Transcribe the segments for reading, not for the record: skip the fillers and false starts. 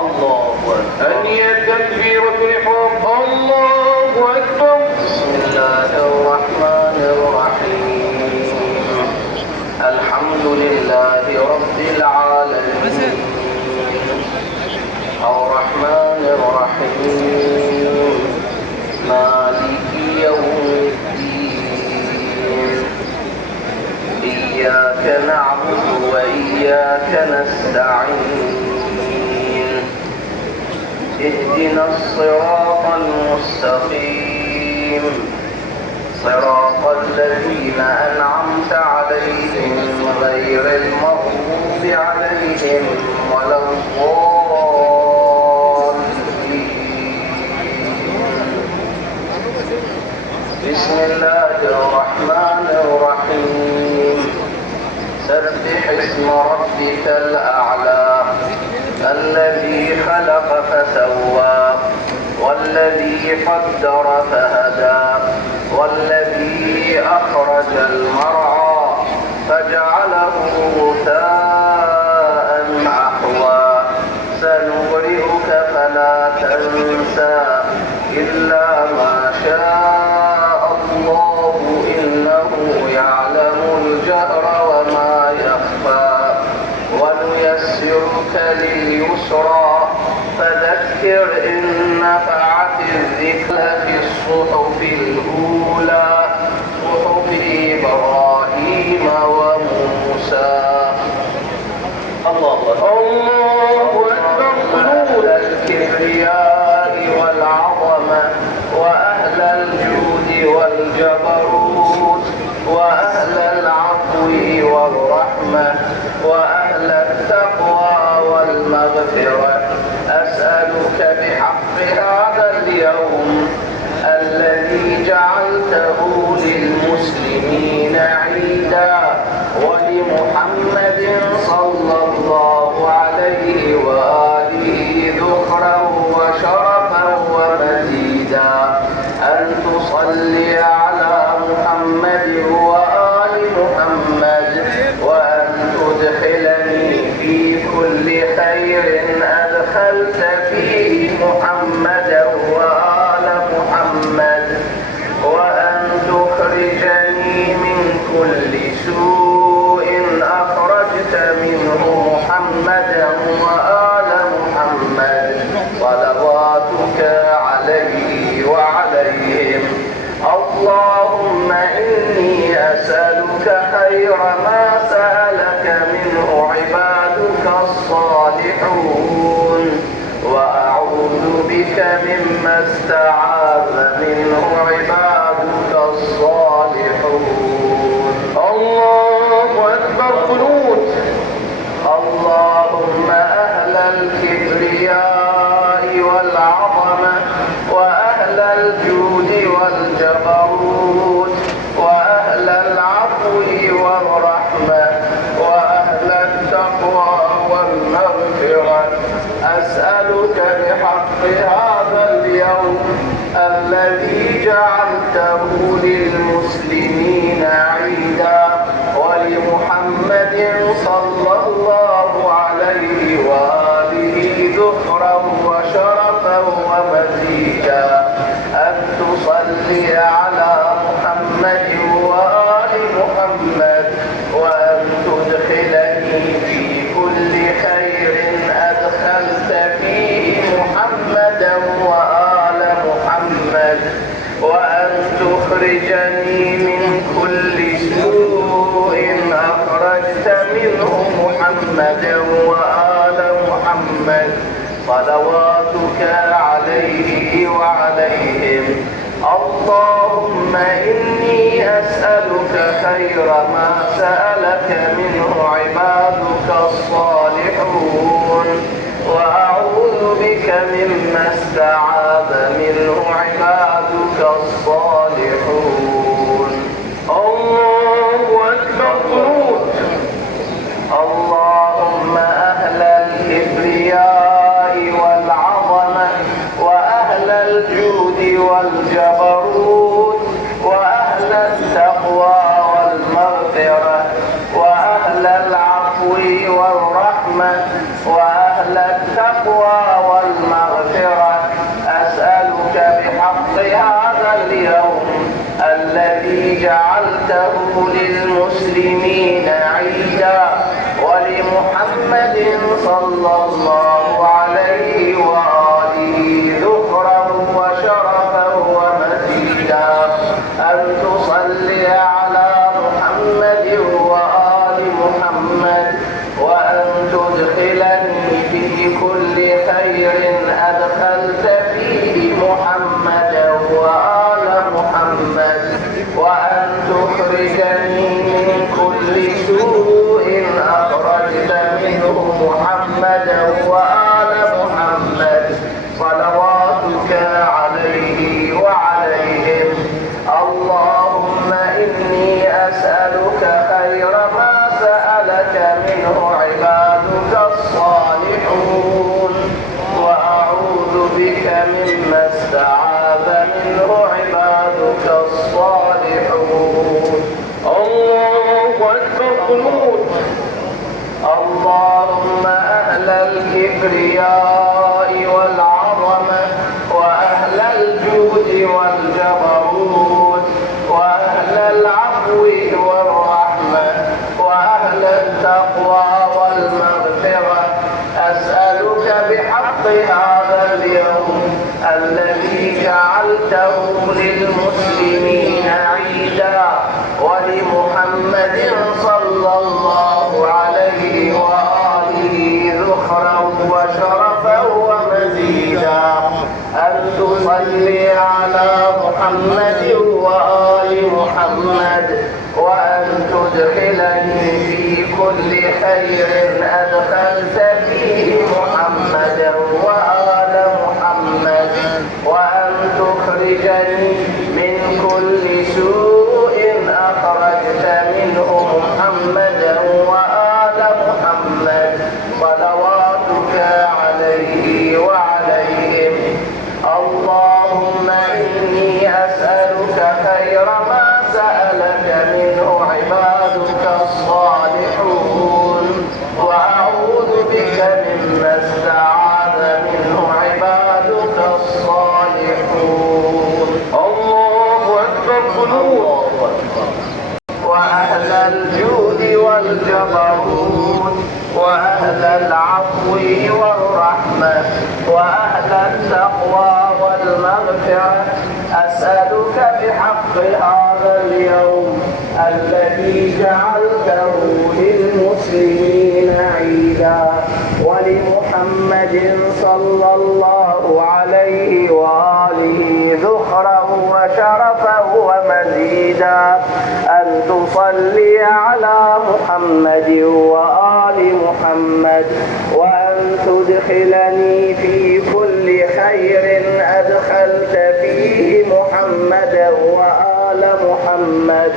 الله أكبر. أنية تكبيرة الإحرام. الله أكبر. بسم الله الرحمن الرحيم. الحمد لله رب العالمين الرحمن الرحيم مالك يوم الدين إياك نعبد وإياك نستعين اهدنا الصراط المستقيم صراط الذين أنعمت عليهم غير المغضوب عليهم ولا الضالين. بسم الله الرحمن الرحيم. سبح اسم ربك الأعلى الذي خلق فسوى والذي قدر فهدى والذي أخرج المرعى فجعله غثاء أحوى سنقرئك فلا تنسى إلا ما شاء الله إنه يعلم الجهر وما يخفى ونيسرك لليسرى فذكر إن نفعت الذكر في الصحف الأولى صحف إبراهيم وموسى. الله أكبر. قلوب الكبرياء والعظمة وأهل الجود والجبروت وأهل العفو والرحمة وأهل التقوى والمغفرة أسألك بحق هذا اليوم الذي جعلته للمسلمين عيدا ولمحمد صلى الله عليه وآله ذخرا وشرفا ومزيدا أن تصلي على محمد وآل محمد وأن تدخلني في كل خير أدخلت فيه محمدا وآل محمد وأن تخرجني من كل سوء أخرجت منه محمدا وآل محمد صلواتك عليه وعليهم. اللهم إني أسألك خير ما سألك منه عبادك الصالحون وأعوذ بك مما استعاذ منه عبادك الصالحون. الله أكبر. قنوت. اللهم أهل الكبرياء والعظمة وأهل الجود والجبروت وأهل العفو والرحمة وأهل التقوى والمغفرة أسألك بحق هذا اليوم الذي جعلته للمسلمين عيدا ولمحمد صلى الله عليه وآله ذخرا وشرفا ومزيدا أن تصلي على محمد وآل محمد وأن تدخلني في كل خير أدخلت فيه محمدا وآل محمد وأن تخرجني من كل سوء أخرجت منه محمدا وآل محمد صلواتك عليه وعليهم. اللهم إني أسألك خير ما سألك منه عبادك الصالحون وأعوذ بك مما استعاذ منه عبادك الصالحون. الله أكبر. اللهم أهل الكبرياء والعظمة وأهل الجود والجبروت وأهل التقوى والمغفرة وأهل العفو والرحمة وأهل وأهل التقوى والمغفرة أسألك بحق هذا اليوم الذي جعلته للمسلمين عيدا ولمحمد صلى الله عليه وآله ذكرا وشرفا ومزيدا أن تصلي على محمد وآل محمد وأن تدخلني في كل خير أدخلت فيه محمدا وآل محمد وأن تخرجني من كل سوء أخرجت منه محمدا وآل محمد صلواتك عليه وعليهم. اللهم إني أسألك خير ما سألك منه عبادك الصالحون وأعوذ بك مما استعاذ منه عبادك الصالحون. الله أكبر. اللهم أهل الكبرياء والعظمة وأهل الجود والجبروت وأهل العفو والرحمة وأهل التقوى والمغفرة أسألك بحق هذا اليوم الذي جعلته للمسلمين عيدا ولمحمد صلى الله عليه وآله ذخرا وشرفا ومزيدا أن تصلي على محمد وآل محمد وأن تدخلني في كل خير أدخلت فيه محمدا وآل محمد وأن تخرجني من كل سوء أخرجت منه محمدا وآل محمد صلواتك عليه وعليهم. اللهم إني أسألك خير ما سألك منه عبادك الصالحون وأعوذ بك مما استعاذ منه عبادك الصالحون. الله أكبر. وأهل الجود والجبروت وأهل العفو والرحمة وأهل التقوى والمغفرة أسألك بحق هذا اليوم الذي جعلته للمسلمين عيدا ولمحمد صلى الله عليه وآله ذخرا وشرفا ومزيدا أن تصلي على محمد وآل محمد وأن تدخلني في كل خير أدخلت فيه محمدا وآل محمد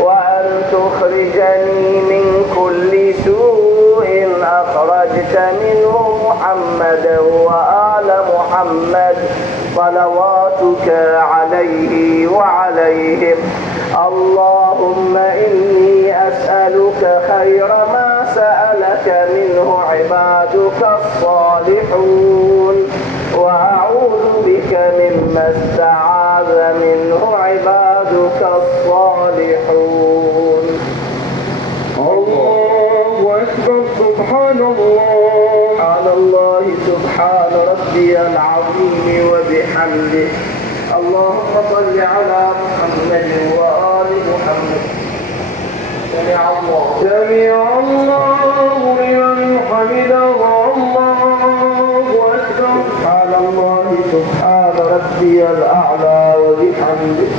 وأن تخرجني من كل سوء أخرجت منه محمدا وآل محمد صلواتك عليه وعليهم. اللهم إني أسألك خير ما سألك منه عبادك الصالحون وأعوذ بك مما استعاذ منه عبادك الصالحون. الله أكبر. سبحان الله. سبحان الله. سبحان ربي العظيم وبحمده. اللهم صل على محمد وآل محمد. سمع الله لمن حمده. الله أكبر. سبحان الله. سبحان ربي الأعلى وبحمده.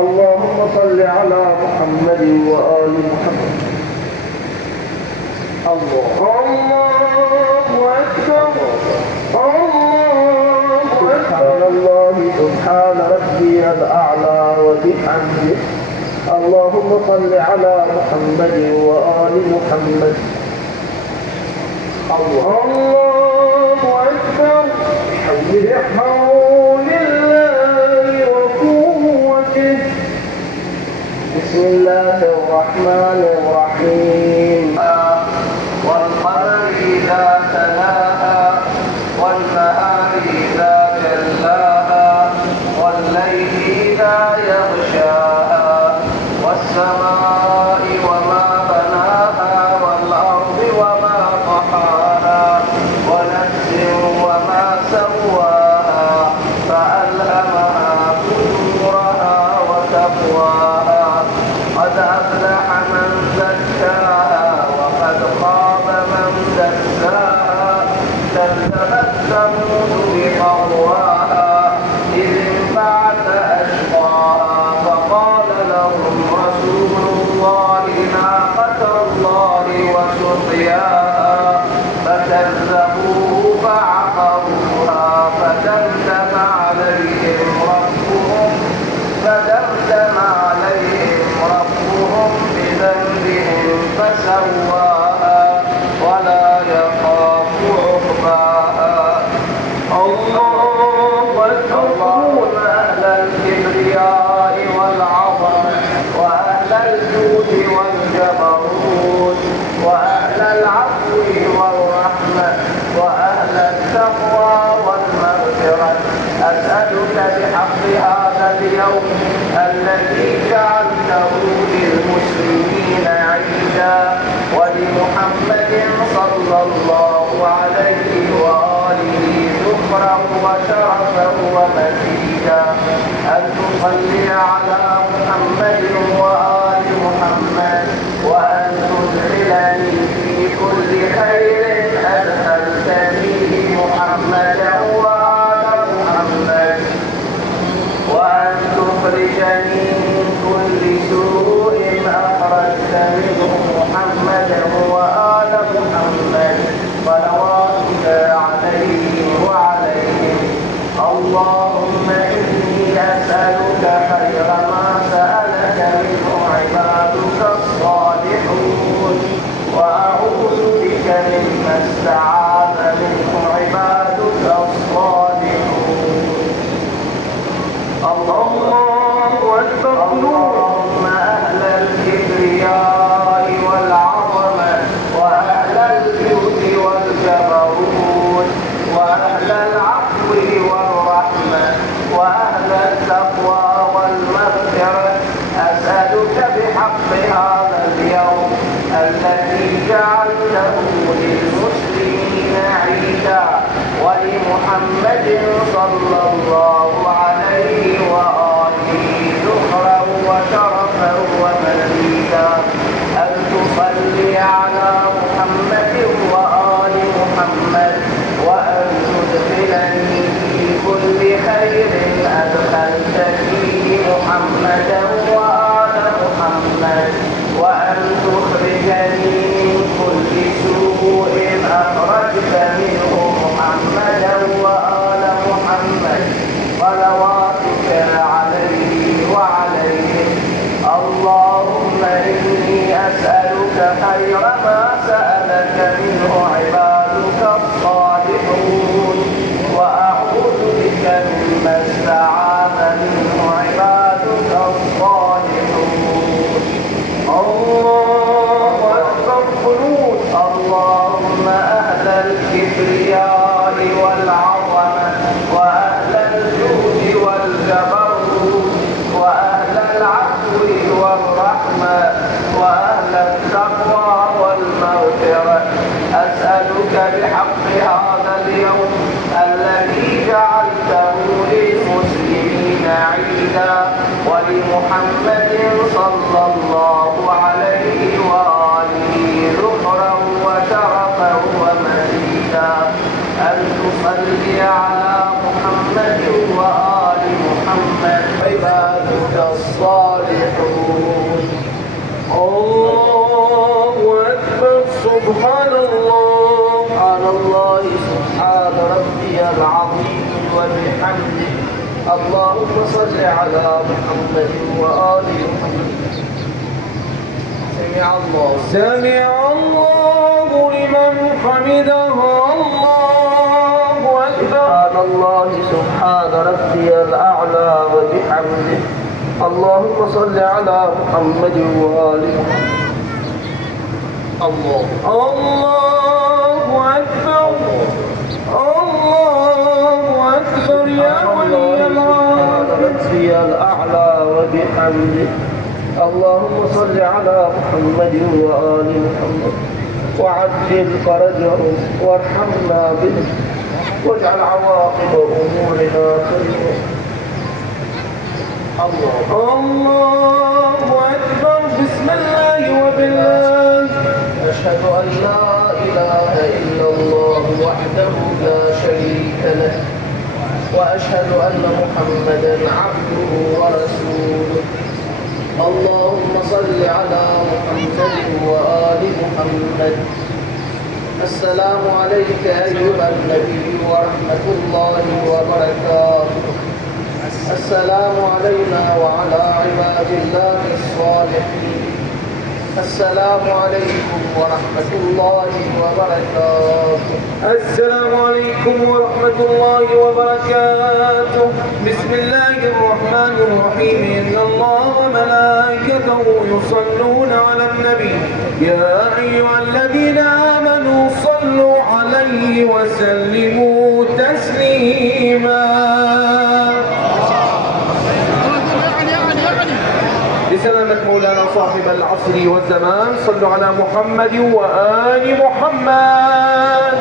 اللهم صل على محمد وآل محمد. الله أكبر. سبحان الله. سبحان ربي الأعلى وبحمده. اللهم صل على محمد وآل محمد. الله أكبر. بحول الله وقوته. بسم الله الرحمن الرحيم. والقمر إذا تلاها كذبت ثمود بطغواها إذ انبعث أشقاها فقال لهم رسول الله ناقة الله وسقياها فكذبوه فعقروها فدمدم عليهم بذنبهم فسواها ولا يخاف عقباها. الله اللهم أهل الكبرياء والعظمة وأهل الجود والجبروت وأهل العفو والرحمة وأهل التقوى والمغفرة أسألك بحق هذا اليوم الذي جعلته للمسلمين عيدا ولمحمد صلى الله عليه وآله ذكرا وشرفا ومجيدا أن تصلي على محمد وآل محمد وأن تدخلني في كل خير أدخلتني محمدا وآل محمد وأن تخرجني من كل سوء أخرجت منه محمدا وآل محمد صلواتك عليه وعليهم. اللهم إني أسألك خير ما سألك منه عبادك الصالحون وأعوذ بك مما استعاذ منه عبادك الصالحون. الله أكبر. اللهم أهل الكبرياء والعظمة وأهل الجود والجبروت وأهل العفو والرحمة وأهل التقوى والمغفرة أسألك بحق هذا اليوم الذي جعلته للمسلمين عيدا ولمحمد صلى الله عليه وآله ذكرا وشرفا ومجيدا أن تصلي على محمد وآل محمد وأن تدخلني في كل خير أدخلت فيه محمدا وآل محمد وأن تخرجني من كل سوء أخرجت منه محمدا وآل محمد صلواتك عليه وعليهم. اللهم إني أسألك خير ما سألك منه عبادك الصالحون وأعوذ بك مما استعاذ منه عبادك الصالحون. الله أكبر. قنوت. اللهم أهل الكبرياء والعظمة وأهل الجود والجبروت وأهل العفو والرحمة وأهل التقوى والمغفرة أسألك بحق هذا اليوم الذي جعلته للمسلمين عيدا ولمحمد صلى الله عليه وآله ذكرا وشرفا ومجيدا أن تصلي على محمد وآل محمد عبادك الصالحون. الله أكبر. سبحان الله. سبحان الله. سبحان ربي العظيم وبحمده. اللهم صل على محمد وآل محمد. سمع الله لمن حمده. الله أكبر. سبحان الله. سبحان ربي الأعلى وبحمده. اللهم صل على محمد وآل محمد. الله أكبر. الله أكبر. يا ولي ربي الأعلى وبحمده. اللهم صل على محمد وآل محمد وعجل فرجهم وارحمنا بهم واجعل عواقب أمورنا خيرا. الله أكبر. بسم الله وبالله وأشهد أن لا إله إلا الله وحده لا شريك له وأشهد أن محمدا عبده ورسوله اللهم صل على محمد وآل محمد. السلام عليك أيها النبي ورحمة الله وبركاته. السلام علينا وعلى عباد الله الصالحين. السلام عليكم ورحمة الله وبركاته. السلام عليكم ورحمة الله وبركاته. بسم الله الرحمن الرحيم. إن الله وملائكته يصلون على النبي يا أيها الذين آمنوا صلوا عليه وسلموا تسليما. بسلامة مولانا صاحب العصر والزمان صلوا على محمد وآل محمد.